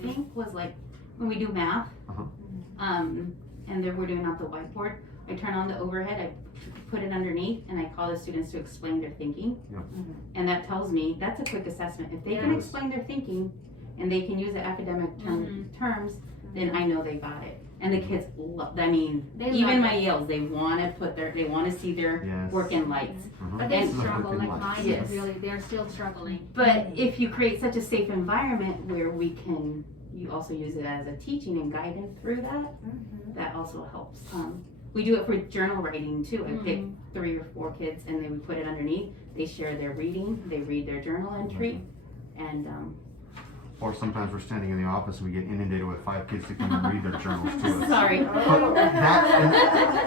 Thing was like when we do math, and then we're doing off the whiteboard, I turn on the overhead, I put it underneath, and I call the students to explain their thinking. Yep. And that tells me, that's a quick assessment. If they can explain their thinking and they can use the academic terms, then I know they got it. And the kids love, I mean, even my Yales, they want to see their work in lights. But they struggle, like mine is really, they're still struggling. But if you create such a safe environment where you also use it as a teaching and guidance through that, that also helps. We do it for journal writing too. I pick 3 or 4 kids and then we put it underneath. They share their reading, they read their journal entry, and or sometimes we're standing in the office and we get inundated with 5 kids to come and read their journals to us. Sorry.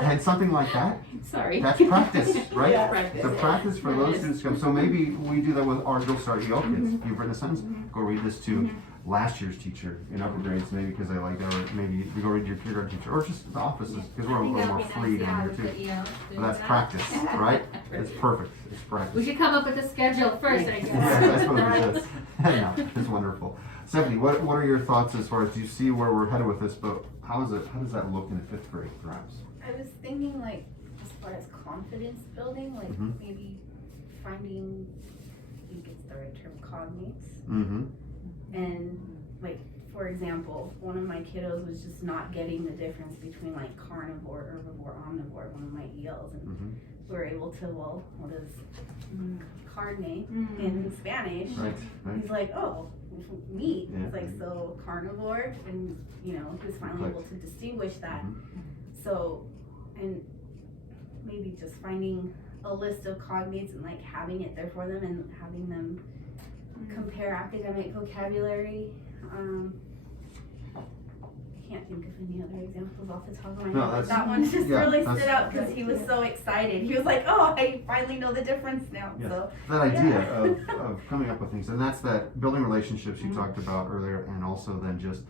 And something like that, Sorry. that's practice, right? Practice. The practice for those students to come. So maybe we do that with our Go Start EL kids. You've written a sentence, go read this to last year's teacher in upper grades, maybe because they like that, or maybe you go read your kindergarten teacher, or just the offices, because we're a little more free down here too. But that's practice, right? It's perfect. It's practice. We should come up with a schedule first, I guess. Yeah, that's what we should. No, it's wonderful. Stephanie, what are your thoughts as far as, do you see where we're headed with this, but how does that look in the 5th grade perhaps? I was thinking like as far as confidence building, like maybe finding, I think it's the right term, cognates. And like, for example, one of my kiddos was just not getting the difference between like carnivore, herbivore, omnivore, one of my ELs, and we were able to, well, what is carne in Spanish? Right. He's like, oh, meat. It's like, so carnivore, and you know, he was finally able to distinguish that. So, and maybe just finding a list of cognates and like having it there for them and having them compare academic vocabulary. I can't think of any other examples off the top of my head. That one just really stood out because he was so excited. He was like, oh, I finally know the difference now. Yeah. So that idea of coming up with things, and that's that building relationships you talked about earlier, and also then just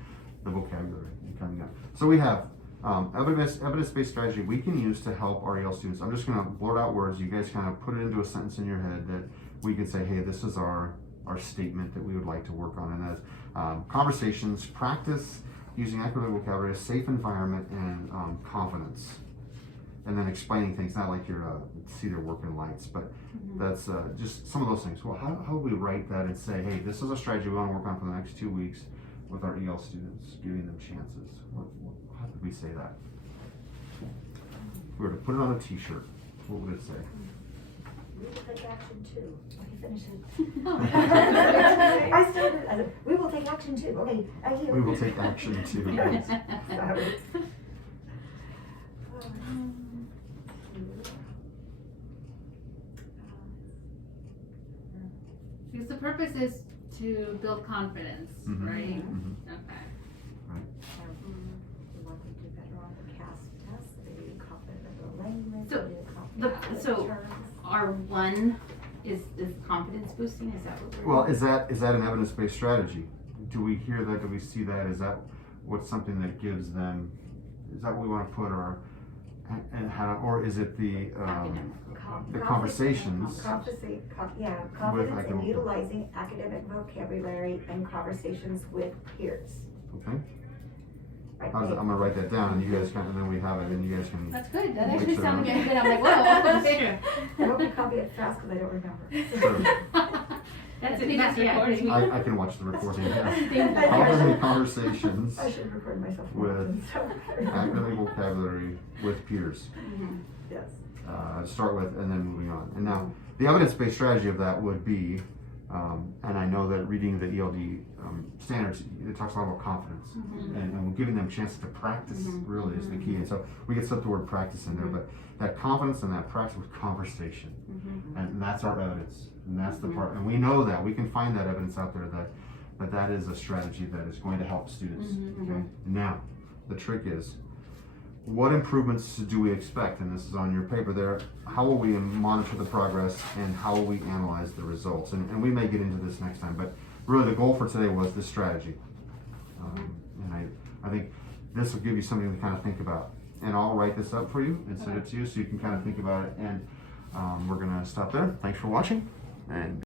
the vocabulary and coming up. So we have evidence-based strategy we can use to help our EL students. I'm just going to blurt out words. You guys kind of put it into a sentence in your head that we could say, hey, this is our statement that we would like to work on. And that's conversations, practice using academic vocabulary, a safe environment, and confidence. And then explaining things, not like you're see their work in lights, but that's just some of those things. Well, how do we write that and say, hey, this is a strategy we want to work on for the next 2 weeks with our EL students, giving them chances? How did we say that? If we were to put it on a t-shirt, what would it say? We will take action too. Okay, finish it. I started, we will take action too. Okay, I hear. We will take action too. Sorry. Because the purpose is to build confidence, right? Okay. We want them to do better on the CAS test. They be confident in their language. So our one is confidence boosting. Is that what we're? Well, is that an evidence-based strategy? Do we hear that? Do we see that? Is that what's something that gives them? Is that what we want to put or is it the conversations? Confidence in utilizing academic vocabulary and conversations with peers. Okay. I'm gonna write that down, and you guys can, and then we have it, and you guys can. That's good. That actually sounded really good. I'm like, whoa. I hope you copy it fast because I don't remember. I can watch the recording. Confident conversations. I should record myself with academic vocabulary with peers. Yes. Start with, and then moving on. And now, the evidence-based strategy of that would be, and I know that reading the ELD standards, it talks a lot about confidence, and giving them a chance to practice really is the key. And so we get stuff the word practice in there, but that confidence and that practice with conversation, and that's our evidence, and that's the part. And we know that we can find that evidence out there that is a strategy that is going to help students. Okay. Now, the trick is, what improvements do we expect? And this is on your paper there. How will we monitor the progress, and how will we analyze the results? And we may get into this next time, but really the goal for today was this strategy. And I think this will give you something to kind of think about. And I'll write this up for you and send it to you so you can kind of think about it. And we're going to stop there. Thanks for watching. And